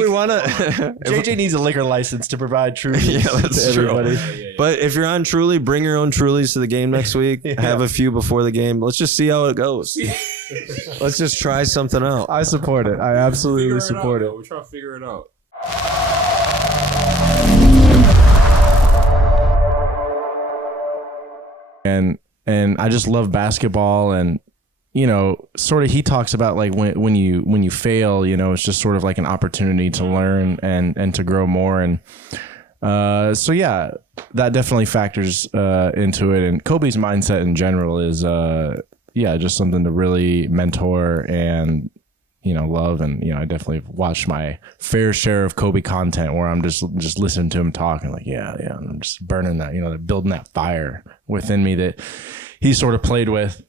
we want to, JJ needs a liquor license to provide Trulies. Yeah, that's to true. everybody. But if you're on Truly, bring your own Trulies to the game next week. Have a few before the game. Let's just see how it goes. Let's just try something out. I support it. I absolutely support it. We're trying to figure it out. And I just love basketball, and you know, sort of he talks about like when you fail, you know, it's just sort of like an opportunity to learn and to grow more. And so yeah, that definitely factors into it. And Kobe's mindset in general is just something to really mentor and, you know, love. And, you know, I definitely watched my fair share of Kobe content where I'm just listening to him talk and like, yeah. And I'm just burning that, you know, building that fire within me that he sort of played with.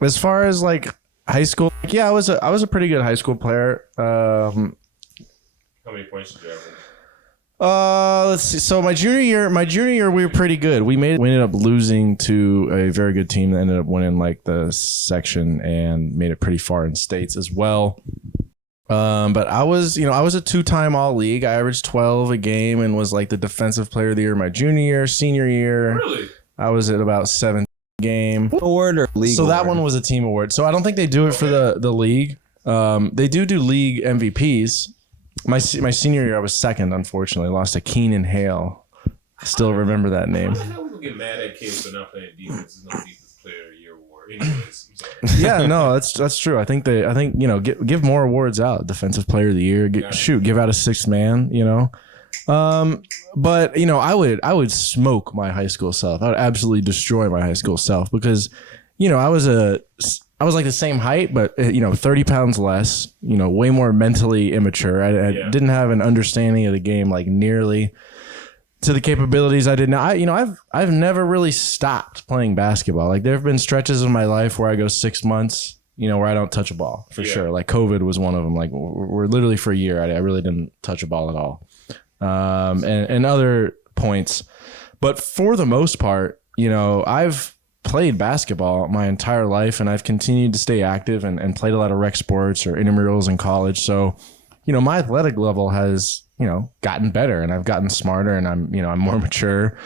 As far as like high school, I was a pretty good high school player. How many points did you average? Let's see. So my junior year, we were pretty good. We ended up losing to a very good team that ended up winning like the section and made it pretty far in states as well. But I was a 2-time all league. I averaged 12 a game and was like the defensive player of the year my junior year, senior year. Really? I was at about 7 game. Award or league? So award? that one was a team award. So I don't think they do it for the league. They do league MVPs. My senior year, I was second, unfortunately. Lost to Keenan Hale. I still remember that name. Why the hell we get mad at kids for not playing defense? There's no defense player of the year award. Anyways, I'm sorry. Yeah, no, that's true. I think you know, give more awards out. Defensive player of the year. Give out a sixth man. You know. But you know, I would smoke my high school self. I would absolutely destroy my high school self because, you know, I was like the same height, but you know, 30 pounds less, you know, way more mentally immature. I didn't have an understanding of the game like nearly to the capabilities I did now. I've never really stopped playing basketball. Like there have been stretches of my life where I go 6 months, you know, where I don't touch a ball for sure. Like COVID was one of them. Like we're literally for a year, I really didn't touch a ball at all. And other points, but for the most part, you know, I've played basketball my entire life and I've continued to stay active and played a lot of rec sports or intramurals in college. So, you know, my athletic level has, you know, gotten better and I've gotten smarter and I'm more mature.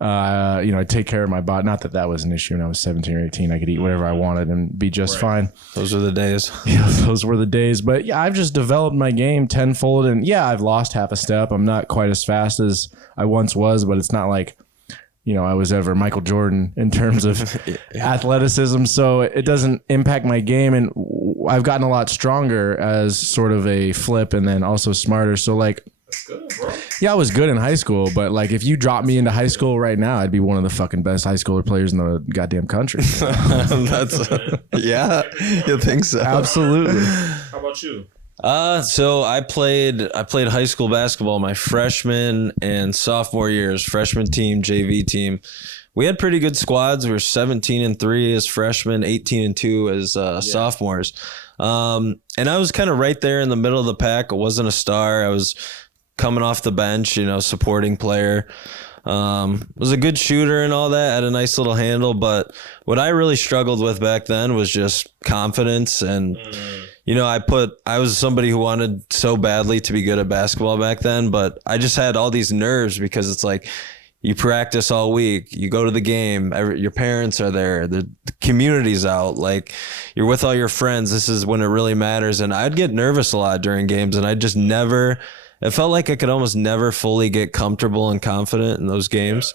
You know, I take care of my body. Not that that was an issue when I was 17 or 18. I could eat whatever I wanted and be just fine. Those are the days. Yeah, those were the days. But yeah, I've just developed my game tenfold. And yeah, I've lost half a step. I'm not quite as fast as I once was, but it's not like, you know, I was ever Michael Jordan in terms of athleticism. So it doesn't impact my game. And I've gotten a lot stronger as sort of a flip and then also smarter. So like, That's good, bro. Yeah, I was good in high school, but like if you drop me into high school right now, I'd be one of the fucking best high schooler players in the goddamn country. Yeah, you think so? Absolutely. How about you? So I played high school basketball my freshman and sophomore years, freshman team, JV team. We had pretty good squads. We were 17-3 as freshmen, 18-2 as sophomores. And I was kind of right there in the middle of the pack. I wasn't a star. I was coming off the bench, you know, supporting player. Was a good shooter and all that, had a nice little handle. But what I really struggled with back then was just confidence. And, you know, I was somebody who wanted so badly to be good at basketball back then, but I just had all these nerves because it's like, you practice all week, you go to the game, your parents are there, the community's out, like you're with all your friends. This is when it really matters. And I'd get nervous a lot during games and I just never, it felt like I could almost never fully get comfortable and confident in those games.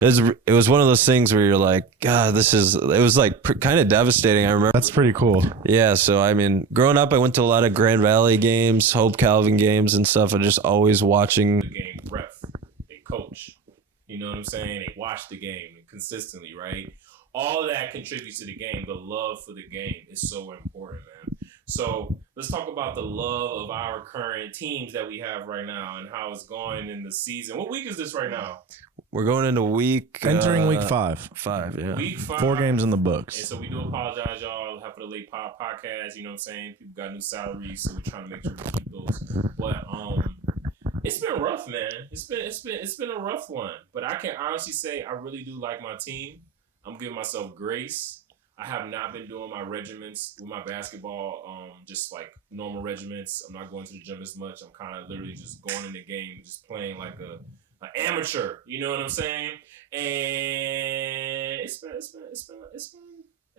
It was one of those things where you're like, God, it was like kind of devastating. I remember. That's pretty cool. Yeah. So, I mean, growing up, I went to a lot of Grand Valley games, Hope Calvin games and stuff. And just always watching The game ref, they coach. You know what I'm saying? They watch the game consistently, right? All of that contributes to the game. The love for the game is so important, man. So let's talk about the love of our current teams that we have right now and how it's going in the season. What week is this right now? We're going into Entering week 5. 5, yeah. Week 5. 4 games in the And books. so we do apologize, y'all, for the late podcast. You know what I'm saying? People got new salaries, so we're trying to make sure we keep those. But it's been rough, man. It's been a rough one. But I can honestly say I really do like my team. I'm giving myself grace. I have not been doing my regiments with my basketball, just like normal regiments. I'm not going to the gym as much. I'm kind of literally just going in the game, just playing like an amateur. You know what I'm saying? And it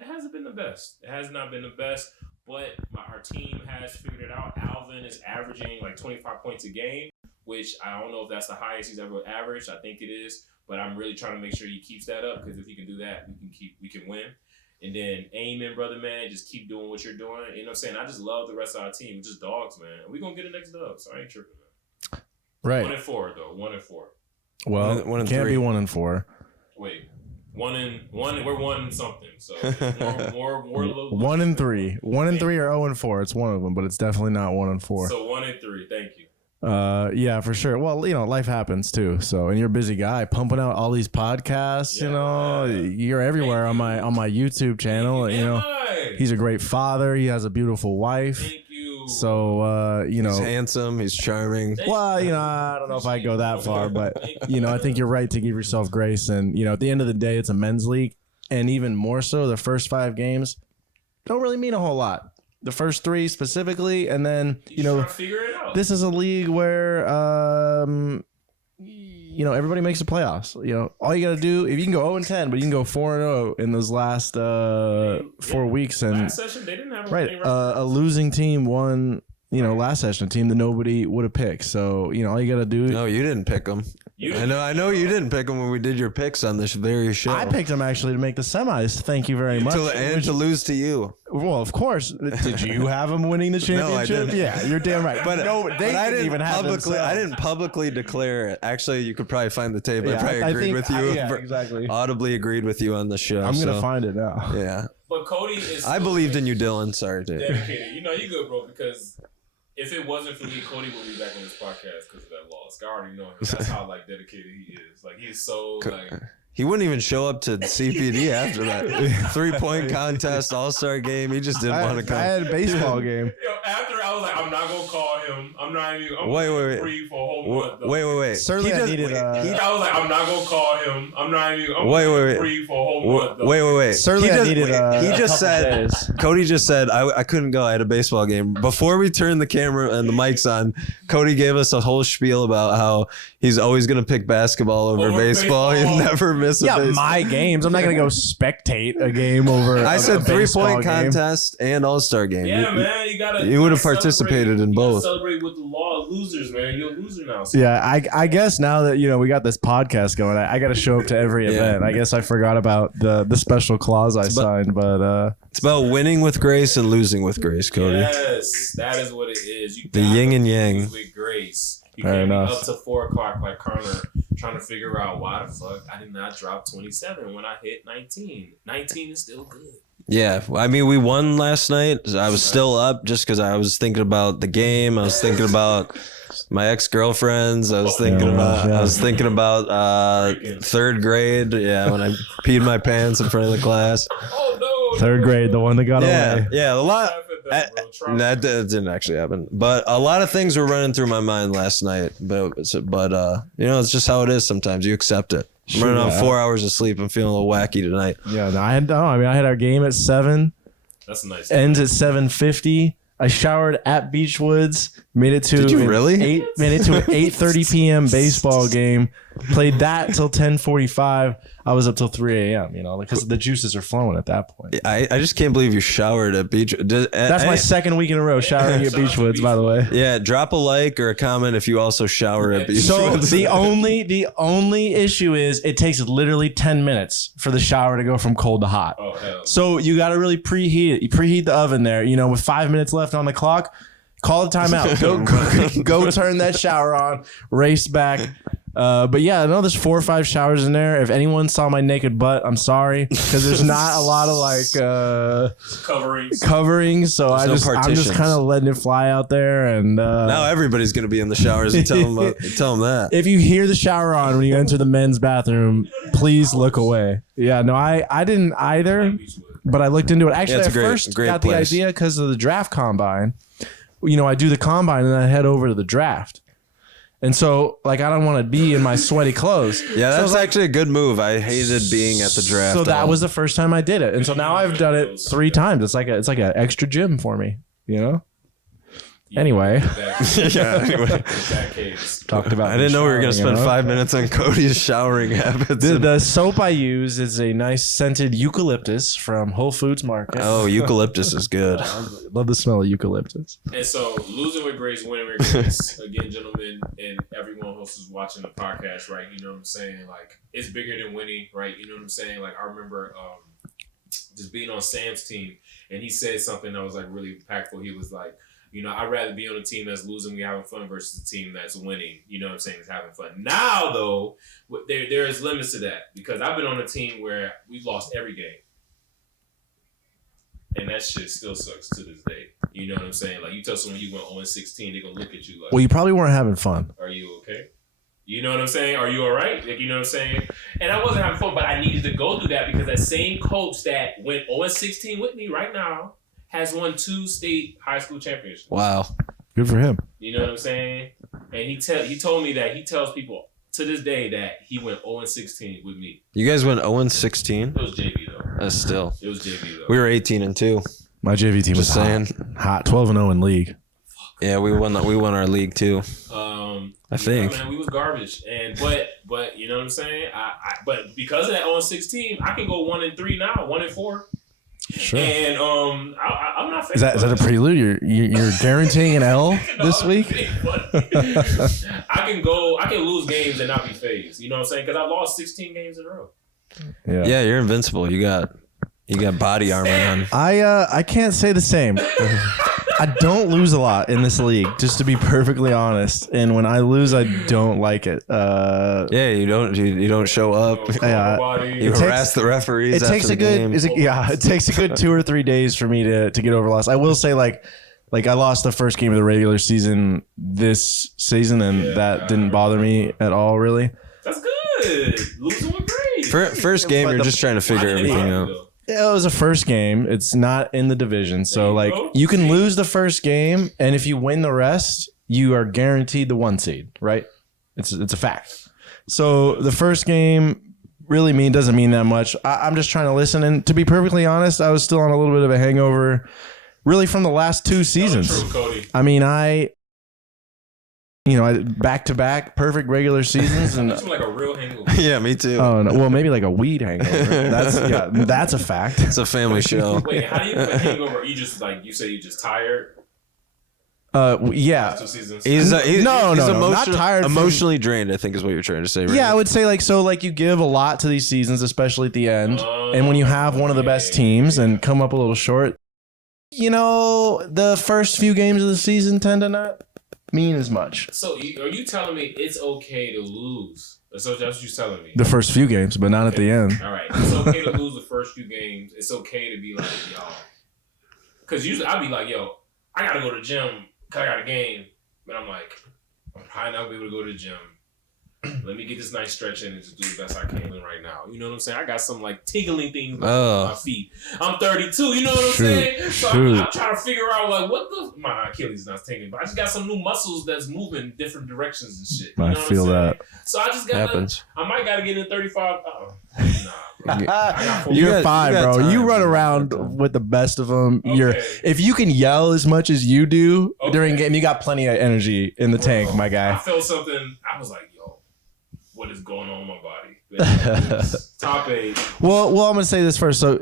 hasn't been the best. It has not been the best, but our team has figured it out. Alvin is averaging like 25 points a game, which I don't know if that's the highest he's ever averaged. I think it is, but I'm really trying to make sure he keeps that up, because if he can do that, we can win. And then amen, brother, man. Just keep doing what you're doing. You know what I'm saying? I just love the rest of our team. We're just dogs, man. We're going to get the next dub, so I ain't tripping, man. Right. 1-4, though. 1-4. Well, one and can't three. be 1-4. Wait. 1-1. We're 1 something. So more 1-3. 1-3 or 0-4. It's one of them, but it's definitely not 1-4. So 1-3. Thank you. Yeah, for sure. Well, life happens too. So, and you're a busy guy pumping out all these podcasts. You're everywhere on my YouTube channel. He's a great father. He has a beautiful wife. Thank you. So, He's handsome. He's charming. Well, I don't know if I go that far, but I think you're right to give yourself grace. And at the end of the day, it's a men's league, and even more so, the first 5 games don't really mean a whole lot. The first 3 specifically, and then trying to figure it out. This is a league where everybody makes the playoffs. All you got to do, if you can go 0-10, but you can go 4-0 in those last 4 weeks, and last session they didn't have a losing team won. Last session, a team that nobody would have picked. So all you got to do. No, you didn't pick them. I know you didn't pick them when we did your picks on this very show. I picked them actually to make the semis. Thank you very much. To lose to you. Well, of course. Did you have them winning the championship? No, I didn't. Yeah, you're damn right. But I didn't publicly declare it. Actually, you could probably find the tape. Yeah, I probably agreed with you. Exactly. Audibly agreed with you on the show. I'm gonna find it now. Yeah. But Cody is. I believed in you, Dylan. Sorry, dude. Dedicated. You good, bro. Because if it wasn't for me, Cody would be back on this podcast because of that loss. I already know him. That's how dedicated he is. Like he's so He wouldn't even show up to CPD after that 3-point contest, All-Star game. He just didn't want to come. I had a baseball game. After I was like, I'm not gonna call him. I'm not even. Wait. Free for a whole month. Wait. Certainly, I needed. I was like, I'm not gonna call him. I'm not even. I'm free for a whole month. Wait. Certainly, I needed. He just said. Cody just said I couldn't go. I had a baseball game. Before we turned the camera and the mics on, Cody gave us a whole spiel about how he's always gonna pick basketball over baseball. He'd never miss a baseball. My games. I'm not gonna go spectate a game over. I said 3-point contest and All-Star game. Yeah, man, you gotta. You would have participated in both. Celebrate with the law of losers, man. You're a loser now. So. Yeah, I guess now that we got this podcast going, I got to show up to every event. I guess I forgot about the special clause I signed, but it's about winning with grace and losing with grace, Cody. Yes, that is what it is. You the yin and yang. With grace. You can't be up to 4:00 like Connor trying to figure out why the fuck I did not drop 27 when I hit 19. 19 is still good. Yeah, I mean, we won last night. I was still up just because I was thinking about the game. I was thinking about my ex-girlfriends. I was thinking about 3rd grade. Yeah, when I peed my pants in front of the class. Oh no! 3rd grade, the one that got away. Yeah, a lot. That didn't actually happen, but a lot of things were running through my mind last night. But it's just how it is. Sometimes you accept it. I'm running on 4 hours of sleep. I'm feeling a little wacky tonight. Yeah, no, I had our game at 7. That's nice. Ends at 7:50. I showered at Beechwoods. Made it to. Did you really? Made it to an 8:30 p.m. baseball game. Played that till 10:45. I was up till 3 a.m. Because the juices are flowing at that point. I just can't believe you showered at Beechwoods. That's my 2nd week in a row showering at Beechwoods, by the way. Yeah, drop a like or a comment if you also shower at Beechwoods. So the only issue is it takes literally 10 minutes for the shower to go from cold to hot. Oh, hell. So you got to really preheat it. You preheat the oven there. With 5 minutes left on the clock, call the timeout. Go turn that shower on. Race back. But yeah, I know there's 4 or 5 showers in there. If anyone saw my naked butt, I'm sorry, because there's not a lot of coverings. So I'm just kind of letting it fly out there. And now everybody's gonna be in the showers and tell them that. If you hear the shower on when you enter the men's bathroom, please look away. Yeah, no, I didn't either, but I looked into it. Actually, I first got the idea because of the draft combine. I do the combine and then I head over to the draft. And so, like, I don't want to be in my sweaty clothes. Yeah, So that's actually a good move. I hated being at the draft. So that was the first time I did it, and so now I've done it 3 times. It's like an extra gym for me, you know. Anyway, anyway. Talked about. I didn't know we were gonna spend showering, 5 minutes on Cody's showering habits. The soap I use is a nice scented eucalyptus from Whole Foods Market. Oh, eucalyptus is good. Love the smell of eucalyptus. And so, losing with grace, winning with grace. Again, gentlemen, and everyone else is watching the podcast, right? You know what I'm saying? Like, it's bigger than winning, right? You know what I'm saying? Like, I remember just being on Sam's team, and he said something that was like really impactful. He was like, you know, I'd rather be on a team that's losing, we having fun, versus a team that's winning, you know what I'm saying, is having fun. Now, though, there is limits to that, because I've been on a team where we've lost every game. And that shit still sucks to this day. You know what I'm saying? Like, you tell someone you went 0-16, they're going to look at you like, Well, you probably weren't having fun. are you okay? You know what I'm saying? Are you all right? Like, you know what I'm saying? And I wasn't having fun, but I needed to go through that, because that same coach that went 0-16 with me right now has won 2 state high school championships. Wow. Good for him. You know what I'm saying? And he told me that he tells people to this day that he went 0-16 with me. You guys went 0-16? It was JV though. That's still. It was JV though. We were 18-2. My JV team was Just saying. hot 12-0 in league. Yeah, we won our league too. I think. Man, we was garbage, and but you know what I'm saying. But because of that 0-16, I can go 1-3 now, 1-4. Sure. And I'm not. Is that a prelude? You're guaranteeing an L this week? I can lose games and not be phased. You know what I'm saying? Because I lost 16 games in a row. Yeah, you're invincible. You got body armor on. I can't say the same. I don't lose a lot in this league, just to be perfectly honest. And when I lose, I don't like it. Yeah, you don't show up. You harass the referees. It takes a good it takes a good 2 or 3 days for me to get over loss. I will say like I lost the first game of the regular season this season, and that didn't bother me at all, really. That's good. Losing with grace. First game, you're just trying to figure everything out. It was a first game. It's not in the division. So, like, you can lose the first game, and if you win the rest, you are guaranteed the 1 seed, right? It's a fact. So, the first game really doesn't mean that much. I'm just trying to listen. And to be perfectly honest, I was still on a little bit of a hangover, really, from the last 2 seasons. True, Cody. I mean, I back-to-back perfect regular seasons, and like a real hangover. Yeah, me too. oh no, well, maybe like a weed hangover. That's a fact. It's a family show. Wait, how do you get a hangover? You just you say you're just tired. Yeah. 2 seasons. He's No, not tired. Emotionally drained, I think is what you're trying to say. Right? Yeah, I would say you give a lot to these seasons, especially at the end, and when you have one of the best teams and come up a little short, the first few games of the season tend to not mean as much. So are you telling me it's okay to lose? So that's what you're telling me. The first few games, but not at the end. All right. It's okay to lose the first few games. It's okay to be like, yo. Because usually I'll be like, yo, I got to go to the gym because I got a game. But I'm like, I'm probably not going to be able to go to the gym. Let me get this nice stretch in and just do the best I can right now. You know what I'm saying? I got some like tingling things on my feet. I'm 32. You know what I'm saying? So I'm trying to figure out like my Achilles is not tingling, but I just got some new muscles that's moving different directions and shit. You know I feel that. So I just got I might got to get in 35. You're fine, bro. time. You run around with the best of them. Okay. If you can yell as much as you do during game, you got plenty of energy in the tank, my I guy. felt something. I was like, yo, what is going on in my body? Top 8. Well, I'm gonna say this first. So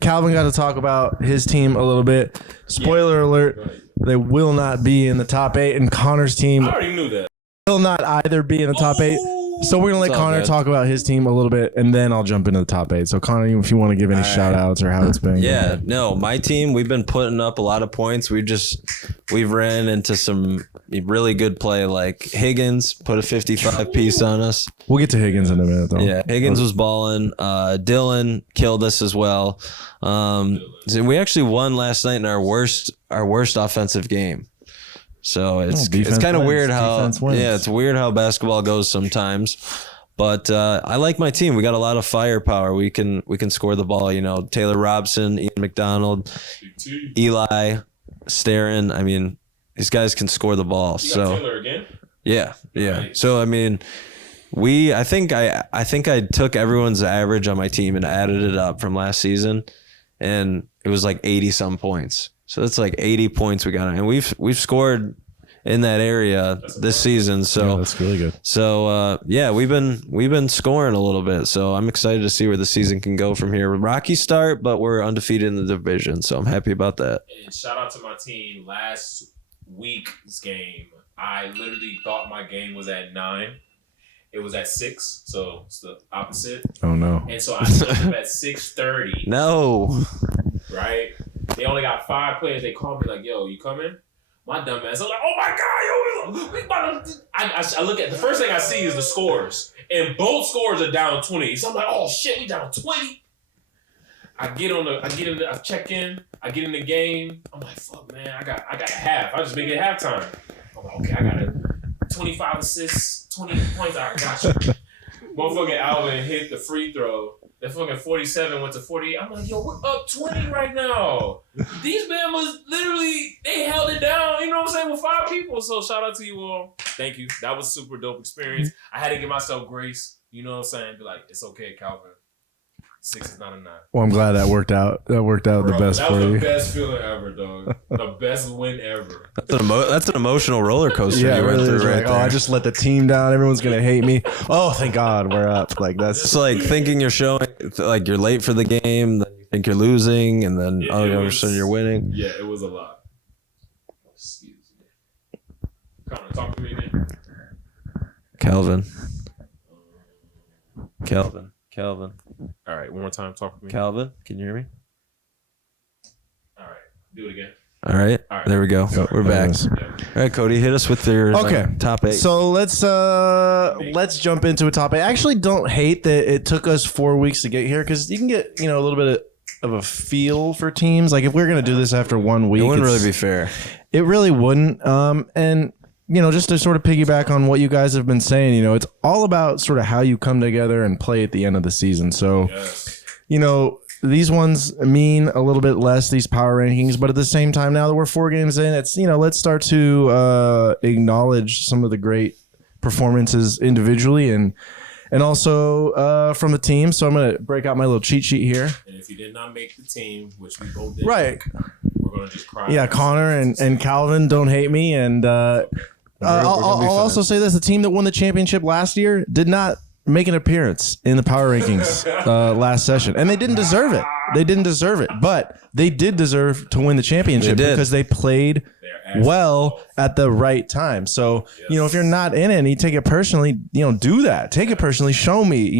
Calvin got to talk about his team a little bit. Spoiler alert: they will not be in the top 8, and Connor's team I already knew that. will not either be in the top 8. So we're gonna let Connor talk about his team a little bit, and then I'll jump into the top 8. So Connor, if you want to give any shout outs or how it's been. Yeah, no, my team, we've been putting up a lot of points. We've ran into some really good play, like Higgins put a 55 piece on us. We'll get to Higgins in a minute, though. Yeah, Higgins was balling. Dylan killed us as well. So we actually won last night in our worst offensive game. So it's kind of weird how it's weird how basketball goes sometimes. But I like my team. We got a lot of firepower. We can score the ball. Taylor Robson, Ian McDonald, Eli, Starin. I mean, these guys can score the ball. You got Taylor again? Yeah. Right. So I mean, I think I took everyone's average on my team and added it up from last season, and it was like 80 some points. So that's like 80 points we got, and we've scored in that area this season. So Yeah, that's really good. So we've been scoring a little bit. So I'm excited to see where the season can go from here. Rocky start, but we're undefeated in the division, so I'm happy about that. And shout out to my team. Last week's game, I literally thought my game was at 9. It was at 6, so it's the opposite. Oh no. And so I took them at 6:30. No. Right? They only got 5 players. They called me like, "Yo, you coming?" My dumb ass. I'm like, "Oh my god, yo, we about to." I look at the first thing I see is the scores, and both scores are down 20. So I'm like, "Oh shit, we down 20." I check in, I get in the game. I'm like, "Fuck, man, I got a half. I just make it halftime." I'm like, "Okay, I got 25 assists, 20 points. I got you." Motherfucking Alvin hit the free throw. That fucking 47 went to 48. I'm like, "Yo, we're up 20 right now." These men was literally, they held it down, you know what I'm saying, with 5 people. So shout out to you all. Thank you. That was a super dope experience. I had to give myself grace, you know what I'm saying? Be like, "It's okay, Calvin. 6 is not a 9. Well, I'm glad that worked out. That worked out the best That for was you. the best feeling ever, dog. The best win ever. That's an emotional roller coaster Yeah, it you went really through is. right Like, there. oh, I just let the team down. Everyone's gonna hate me. Oh, thank God, we're up. Like that's It's like thinking you're showing, like you're late for the game, then you think you're losing, and then all of a sudden you're winning. Yeah, it was a lot. Excuse me. Connor, talk to me again. Calvin. All right, one more time. Talk to me. Calvin, can you hear me? All right, do it again. All right. There we go. Yep, We're back. Yeah. All right, Cody, hit us with your Okay. top 8. So let's jump into a topic. I actually don't hate that it took us 4 weeks to get here because you can get a little bit of a feel for teams. Like if we're gonna do this after 1 week, It wouldn't it's- really be fair. It really wouldn't. And just to sort of piggyback on what you guys have been saying, it's all about sort of how you come together and play at the end of the season. So, Yes. these ones mean a little bit less, these power rankings, but at the same time, now that we're 4 games in, it's, let's start to acknowledge some of the great performances individually and also from the team. So I'm going to break out my little cheat sheet here. And if you did not make the team, which we both did, Right. we're gonna just cry. Yeah, Connor and Calvin, don't hate me. And I'll also say this: the team that won the championship last year did not make an appearance in the power rankings last session, and they didn't deserve it. They didn't deserve it, but they did deserve to win the championship They did. because they played They're well at the right time. So if you're not in it and you take it personally, do that. Take it personally. Show me.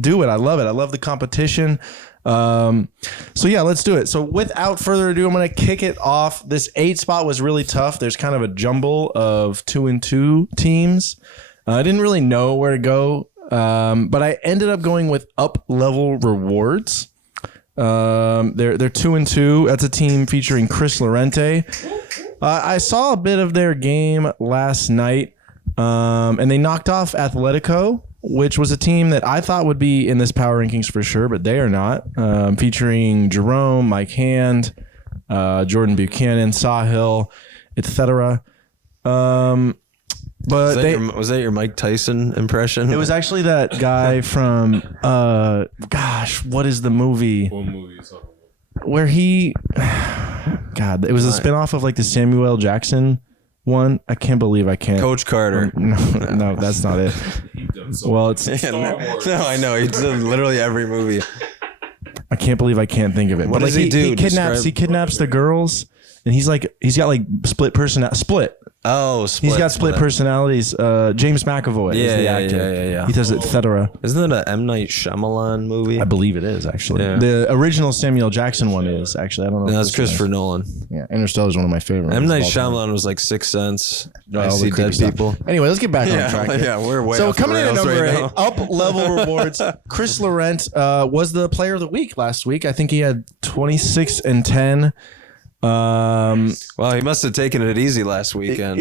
Do it. I love it. I love the competition. So yeah, let's do it. So without further ado, I'm going to kick it off. This 8 spot was really tough. There's kind of a jumble of 2 and 2 teams. I didn't really know where to go. But I ended up going with Up Level Rewards. They're 2 and 2. That's a team featuring Chris Lorente. I saw a bit of their game last night. And they knocked off Atletico, which was a team that I thought would be in this power rankings for sure, but they are not. Featuring Jerome, Mike Hand, Jordan Buchanan, Sahil, etc. But Was that your Mike Tyson impression? it was actually that guy from what is the movie What movie you talking about? where he God, it was a spinoff of like the Samuel L. Jackson one. I can't believe I can't. Coach Carter. No, that's not it. He done so Well, it's Star Wars. No, I know. He's in literally every movie. I can't believe I can't think of it. What But does like he do? He kidnaps the girls, and he's got like split. Oh, He's got split personalities. James McAvoy is the Yeah, actor. yeah. He does etc. Isn't that an M. Night Shyamalan movie? I believe it is actually. Yeah. The original Samuel Jackson one is actually. I don't know. if That's this one Christopher is. Nolan. Yeah, Interstellar is one of my favorite. M. Night movies of all time. Shyamalan was like Sixth Sense. I all the see creepy dead stuff. people. Anyway, let's get back on track. here. Yeah, we're way So off the coming in at rails number right 8, now. Up Level Rewards. Chris Laurent was the player of the week last week. I think he had 26 and 10. Well, he must have taken it easy last weekend.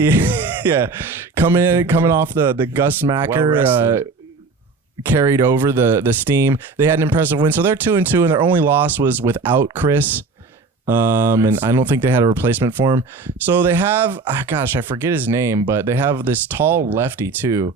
Yeah, coming off the Gus Macker rested. carried over the steam. They had an impressive win, so they're 2 and 2, and their only loss was without Chris. And I don't think they had a replacement for him. So they have, gosh, I forget his name, but they have this tall lefty too,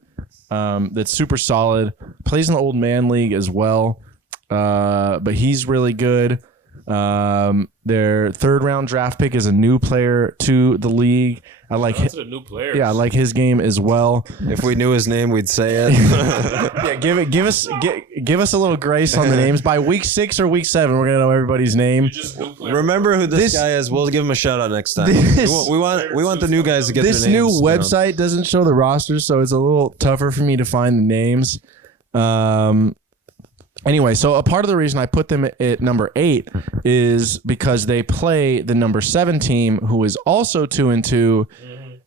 that's super solid. Plays in the old man league as well, but he's really good. Their third round draft pick is a new player to the league. I like the new players. Yeah, I like his game as well. If we knew his name, we'd say it. Yeah, give us a little grace on the names. By week 6 or week 7, we're gonna know everybody's name. Remember who this guy is. We'll give him a shout out next time. We want the new guys to get this their names. This new website doesn't show the rosters, so it's a little tougher for me to find the names. Anyway, so a part of the reason I put them at number 8 is because they play the number 7 team, who is also 2-2,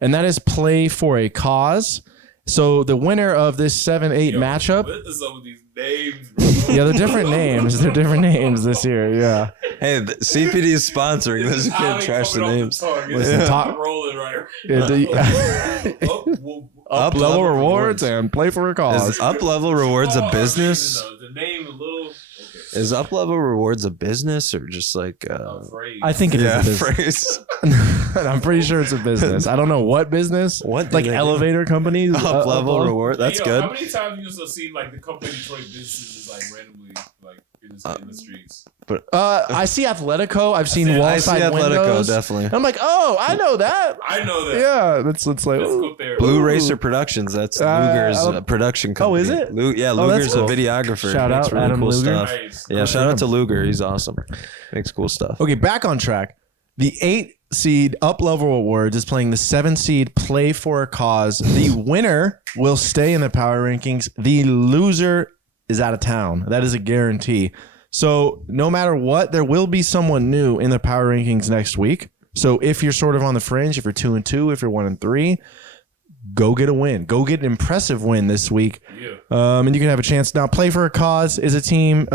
and that is Play for a Cause. So the winner of this 7-8 matchup. What is up with these names, bro? Yeah, they're different names. They're different names this year. Yeah. Hey, CPD is sponsoring. This can't trash the names. Listen, I'm rolling right. Up level rewards and Play for a Cause. Is Up Level Rewards a business? The name a little. Is Up Level Rewards a business or just like I think it is a business. phrase? I'm pretty sure it's a business. I don't know what business. What like elevator companies? Up Level Reward. That's good. How many times you also seen like the company Detroit businesses like randomly like in the streets? But I see Atletico. I've seen I see Wallside Atletico Windows. I'm like, oh, I know that. I know that. Yeah, that's like Let's go there. Blue Racer Productions. That's Luger's production company. Oh, is it? Luger's cool. a videographer. Shout Makes out really Adam cool Luger. stuff. Nice. Yeah, shout out to Luger. He's awesome. Makes cool stuff. Okay, back on track. The 8 seed Up Level Awards is playing the 7 seed Play for a Cause. The winner will stay in the power rankings. The loser is out of town. That is a guarantee. So no matter what, there will be someone new in the power rankings next week. So if you're sort of on the fringe, if you're 2-2, if you're 1-3, go get a win. Go get an impressive win this week. Yeah. And you can have a chance. Now, Play for a Cause is a team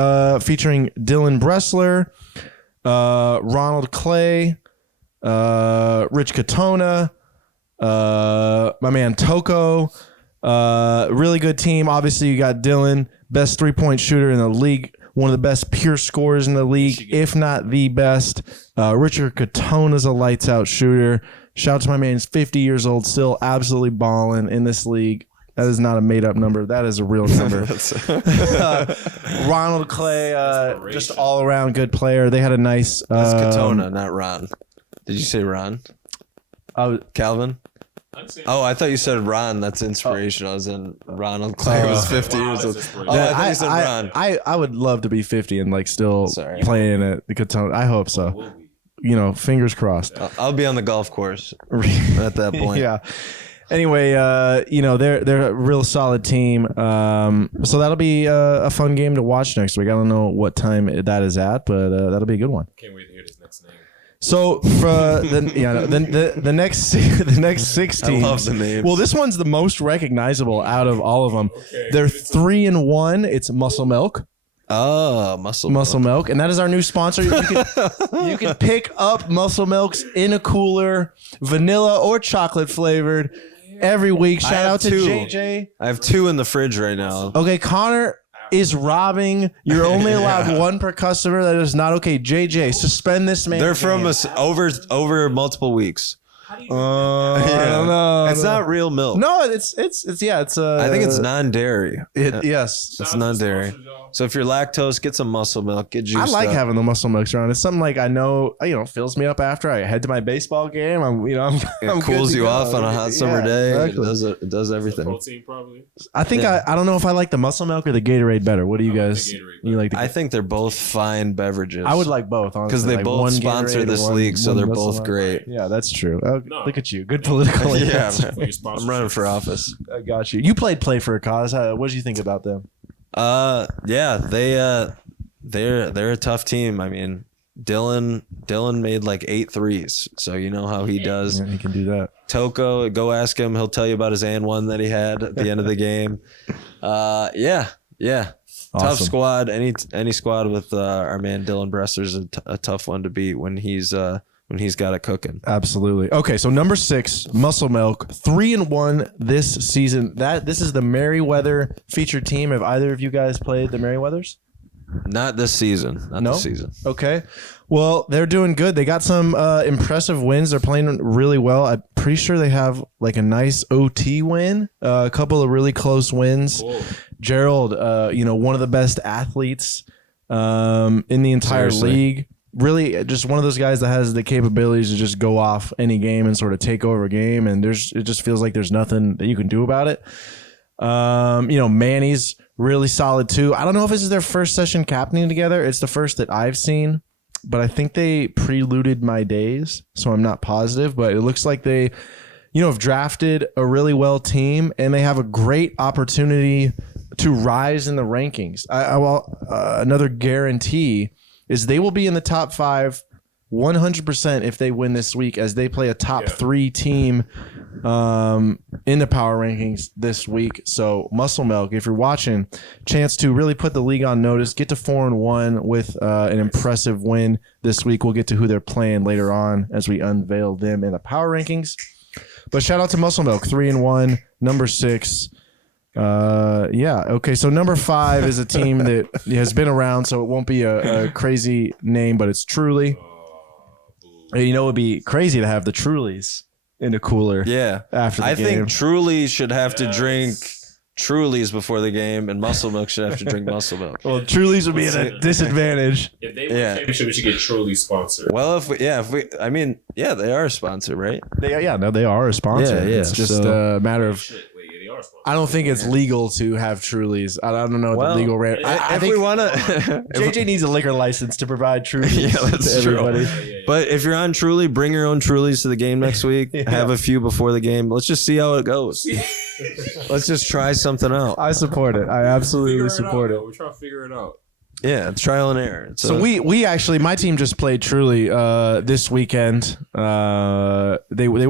featuring Dylan Bressler, Ronald Clay, Rich Katona, my man Toko. Really good team. Obviously, you got Dylan, best 3-point shooter in the league. One of the best pure scorers in the league, if not the best. Richard Katona's a lights out shooter. Shout out to my man. He's 50 years old, still absolutely balling in this league. That is not a made up number. That is a real number. Ronald Clay, just all around good player. They had a nice. That's Katona, not Ron. Did you say Ron? Calvin? Oh, I thought you said Ron. That's inspirational. As in Ronald Clay was 50 years old. Oh, I thought you said Ron. I would love to be 50 and like still playing at the Katona. I hope so. You know, fingers crossed. I'll be on the golf course at that point. Yeah. Anyway, you know, they're a real solid team. So that'll be a fun game to watch next week. I don't know what time that is at, but that'll be a good one. Can't wait to hear this next name. So for the next 6 teams. I love the names. Well, this one's the most recognizable out of all of them. Okay. They're 3-1. It's Muscle Milk. Oh, Muscle Milk, and that is our new sponsor. You can pick up Muscle Milks in a cooler, vanilla or chocolate flavored, every week. Shout out to 2. JJ. I have 2 in the fridge right now. Okay, Connor is robbing. You're only allowed 1 per customer. That is not okay. JJ, suspend this man. They're from us over multiple weeks. I don't know. It's not real milk. No, it's I think it's non-dairy. Yes, it's non-dairy. So if you're lactose, get some Muscle Milk. Get juiced. I like up. having the Muscle Milks around. It's something like I know, fills me up after I head to my baseball game. I'm it cools you off on a hot summer day. Exactly. It does everything. Protein probably. I think I don't know if I like the Muscle Milk or the Gatorade better. What do you guys? You like? I think they're both fine beverages. I would like both because they both sponsor this league, so they're both great. Yeah, that's true. Look at you, good political. Yeah, I'm running for office. I got you. You played Play for a Cause. What did you think about them? Yeah, they're a tough team. I mean, Dylan made like 8 threes, so you know how he does. Yeah, he can do that. Toko, go ask him. He'll tell you about his and one that he had at the end of the game. Yeah. Awesome. Tough squad. Any squad with our man Dylan Bressler is a tough one to beat when he's got it cooking. Absolutely. Okay, so number 6, Muscle Milk, 3-1 this season. This is the Merriweather featured team. Have either of you guys played the Merriweathers? Not this season. Not this season. Okay. Well, they're doing good. They got some impressive wins. They're playing really well. I'm pretty sure they have like a nice OT win, a couple of really close wins. Cool. Gerald, one of the best athletes in the entire league. Really, just one of those guys that has the capabilities to just go off any game and sort of take over a game. And it just feels like there's nothing that you can do about it. Manny's really solid too. I don't know if this is their first session captaining together. It's the first that I've seen. But I think they preluded my days, so I'm not positive. But it looks like they, have drafted a really well team, and they have a great opportunity to rise in the rankings. Another guarantee is they will be in the top 5 100% if they win this week, as they play a top 3 team in the power rankings this week. So Muscle Milk, if you're watching, chance to really put the league on notice. Get to 4-1 with an impressive win this week. We'll get to who they're playing later on as we unveil them in the power rankings. But shout out to Muscle Milk, 3-1, number 6. Okay. So number 5 is a team that has been around, so it won't be a crazy name, but it's Truly. It would be crazy to have the Trulies in the cooler. Yeah. After the game. I think Truly should have to drink Trulies before the game, and Muscle Milk should have to drink Muscle Milk. Well, Trulies would be at a disadvantage. If they win the championship, we should get Truly sponsored. Well, they are a sponsor, right? They are a sponsor. Yeah. It's just a matter of. They are sponsored. I don't think it's legal to have Trulies. I don't know what the legal rate. I If think we want to, JJ needs a liquor license to provide Trulies. Yeah, that's to true. everybody. But if you're on Truly, bring your own Trulies to the game next week. Have a few before the game. Let's just see how it goes. Let's just try something out. I support it. I absolutely support it. We're trying to figure it out. Yeah, it's trial and error. So we actually, my team just played Truly this weekend. They were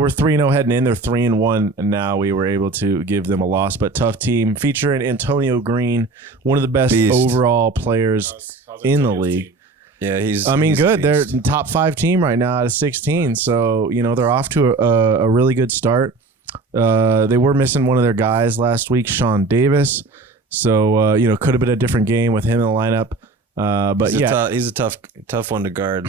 3-0 heading in. They're 3-1 now. We were able to give them a loss, but tough team featuring Antonio Green, one of the best overall players in the league. Team? Yeah, he's good. They're top 5 team right now out of 16. So they're off to a really good start. They were missing one of their guys last week, Sean Davis. So could have been a different game with him in the lineup. But he's a tough one to guard.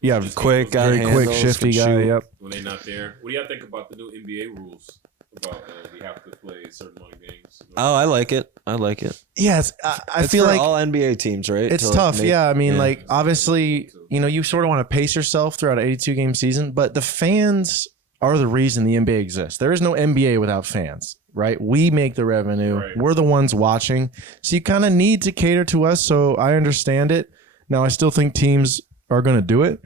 Yeah, quick, very quick, shifty guy. Yep. When they're not there, what do y'all think about the new NBA rules about we have to play a certain amount of games? Oh, I like it. Yes, I feel for like all NBA teams, right? it's tough. I mean, like obviously, you sort of want to pace yourself throughout an 82-game season, but the fans are the reason the NBA exists. There is no NBA without fans, right? We make the revenue. Right. We're the ones watching. So you kind of need to cater to us. So I understand it. Now, I still think teams are going to do it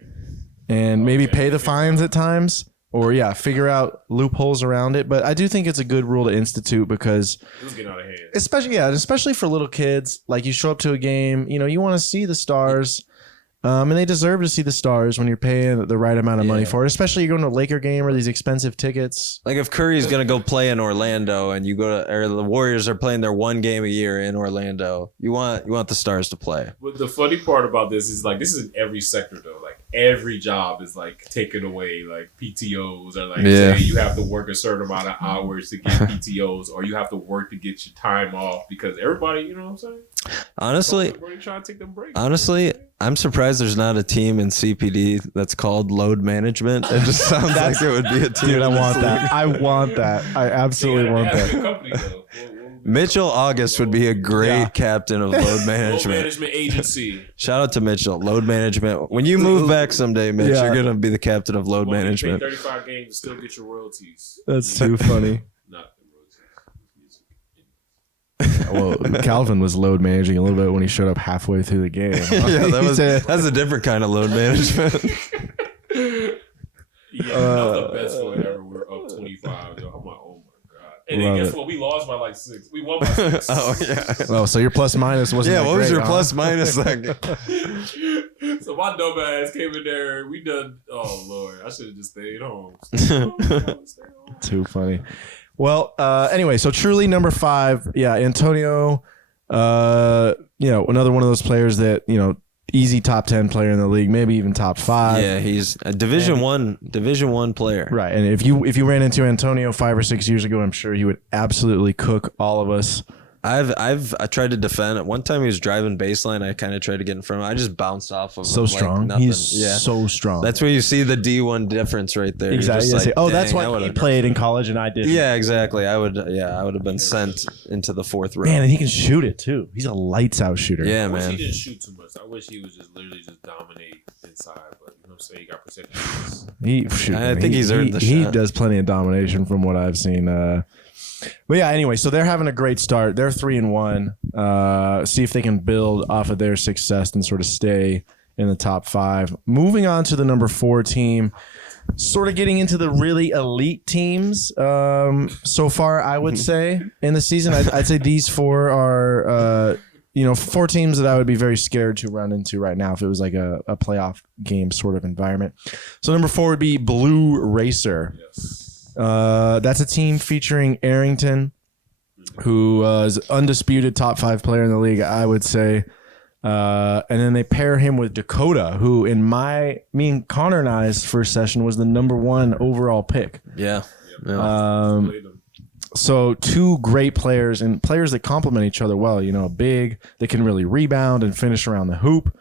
and maybe pay the fines at times or, figure out loopholes around it. But I do think it's a good rule to institute because it's getting out of hand. Especially for little kids, like you show up to a game, you want to see the stars. And they deserve to see the stars when you're paying the right amount of money for it. Especially you're going to a Laker game or these expensive tickets. Like if Curry's going to go play in Orlando and or the Warriors are playing their one game a year in Orlando, you want the stars to play. But the funny part about this is this is in every sector though. Like every job is taken away. Like PTOs are say you have to work a certain amount of hours to get PTOs, or you have to work to get your time off because everybody, you know what I'm saying? Honestly, trying to take them breaks. Honestly, I'm surprised there's not a team in CPD that's called load management. It just sounds like it would be a team. Dude, I want that. I absolutely want that. Mitchell August would be a great captain of load management. Load management agency. Shout out to Mitchell. Load management. When you move back someday, Mitch, you're going to be the captain of load management. 35 games and still get your royalties. That's too funny. Not the royalties. Well, Calvin was load managing a little bit when he showed up halfway through the game. That's a different kind of load management. That was the best one ever. We're up 25. Yo, I'm like, oh my god! And then guess what? We lost by 6. We won by 6. Oh yeah. Oh, so your plus minus wasn't. Yeah, what was your plus minus? So my dumb ass came in there. We done. Oh Lord, I should have just stayed home. Too funny. Well, anyway, so truly number 5, Antonio, another one of those players that, easy top 10 player in the league, maybe even top 5. Yeah, he's a Division 1 player. Right. And if you ran into Antonio 5 or 6 years ago, I'm sure he would absolutely cook all of us I tried to defend. One time he was driving baseline. I kind of tried to get in front of him. I just bounced off of him. So strong. Nothing. He's so strong. That's where you see the D1 difference right there. Exactly. Like, that's why he played in college and I did. Yeah, exactly. I would have been sent into the 4th row. Man, and he can shoot it too. He's a lights out shooter. Yeah, I wish man. he didn't shoot too much. I wish he was just literally just dominate inside. But you know what I'm saying? He got protected. I think he's earned the He shot. does plenty of domination from what I've seen. But yeah, anyway, so they're having a great start. They're 3-1. See if they can build off of their success and sort of stay in the top 5. Moving on to the number 4 team, sort of getting into the really elite teams so far, I would say, in the season. I'd say these 4 are, 4 teams that I would be very scared to run into right now if it was like a playoff game sort of environment. So number 4 would be Blue Racer. Yes. That's a team featuring Arrington, who is undisputed top 5 player in the league, I would say. And then they pair him with Dakota, who in me and Connor and I's first session was the number 1 overall pick. Yeah. So 2 great players and players that complement each other well. Big, that can really rebound and finish around the hoop,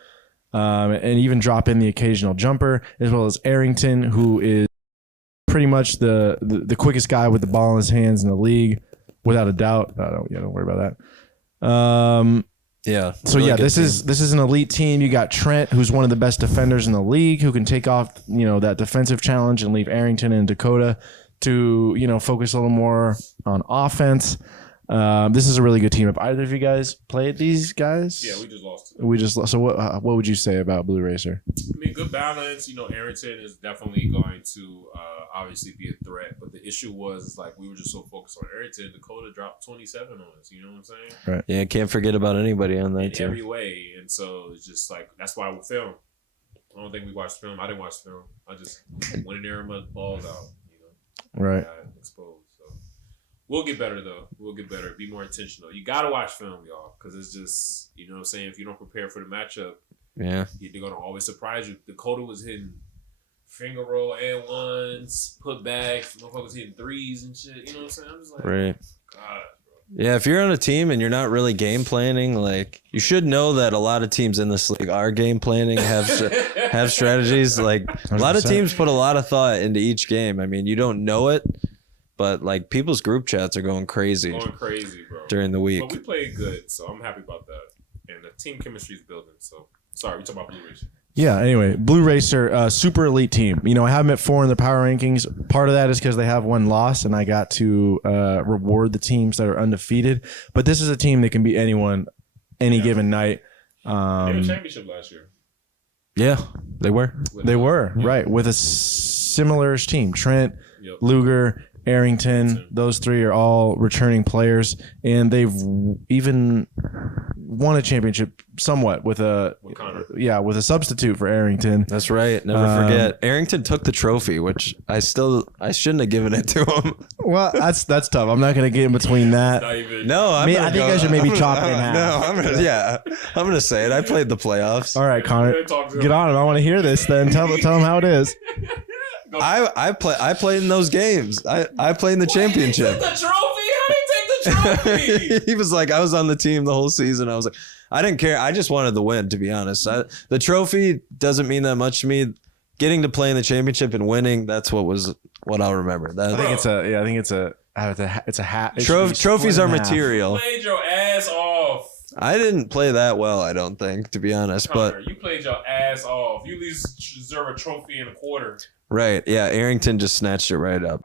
and even drop in the occasional jumper, as well as Arrington, who is pretty much the quickest guy with the ball in his hands in the league, without a doubt. Don't worry about that. Yeah. So really this is an elite team. You got Trent, who's one of the best defenders in the league, who can take off that defensive challenge and leave Arrington and Dakota to focus a little more on offense. This is a really good team. Have either of you guys played these guys? Yeah, we just lost. So what would you say about Blue Racer? I mean, good balance. Arrington is definitely going to obviously be a threat. But the issue was like we were just so focused on Arrington. Dakota dropped 27 on us. You know what I'm saying? Right. Yeah, can't forget about anybody on that In team. every way. And so it's just like that's why we film. I don't think we watched film. I didn't watch film. I just went in there and my balls out. Right. Got exposed. So we'll get better though. We'll get better. Be more intentional. You gotta watch film, y'all, because it's just what I'm saying. If you don't prepare for the matchup, Yeah. they're gonna always surprise you. Dakota was hitting finger roll and ones, put backs, motherfuckers hitting threes and shit. You know what I'm saying? I'm just like, Right. God, bro. Yeah, if you're on a team and you're not really game planning, like you should know that a lot of teams in this league are game planning, have strategies. Like a lot of 100%. teams put a lot of thought into each game. I mean, you don't know it, but like people's group chats are going crazy Going crazy, bro. during the week. But we played good, so I'm happy about that. And the team chemistry is building. So sorry, we talking about Blue Racer. Yeah, anyway, Blue Racer, super elite team. I have them at 4 in the power rankings. Part of that is because they have 1 loss, and I got to reward the teams that are undefeated. But this is a team that can beat anyone, any given night. They had a championship last year. Yeah, they were. They were, right, with a similar-ish team. Trent, Yep. Luger, Arrington, those 3 are all returning players, and they've even won a championship somewhat with a substitute for Arrington. That's right. Never forget. Arrington took the trophy, which I shouldn't have given it to him. Well, that's tough. I'm not going to get in between that. Not even. No, I think I should maybe chop it in half. No, I'm gonna say it. I played the playoffs. All right, Connor, get on it. I want to hear this. Then tell them how it is. I played in those games. I played in the championship. He took the trophy? How did he take the trophy? He was like, I was on the team the whole season. I was like, I didn't care. I just wanted the win, to be honest. The trophy doesn't mean that much to me. Getting to play in the championship and winning, that's what I'll remember. I think it's a hat. Trophies are material. You played your ass off. I didn't play that well, I don't think, to be honest. Connor, But you played your ass off. You at least deserve a trophy in a quarter. right, yeah, Arrington just snatched it right up.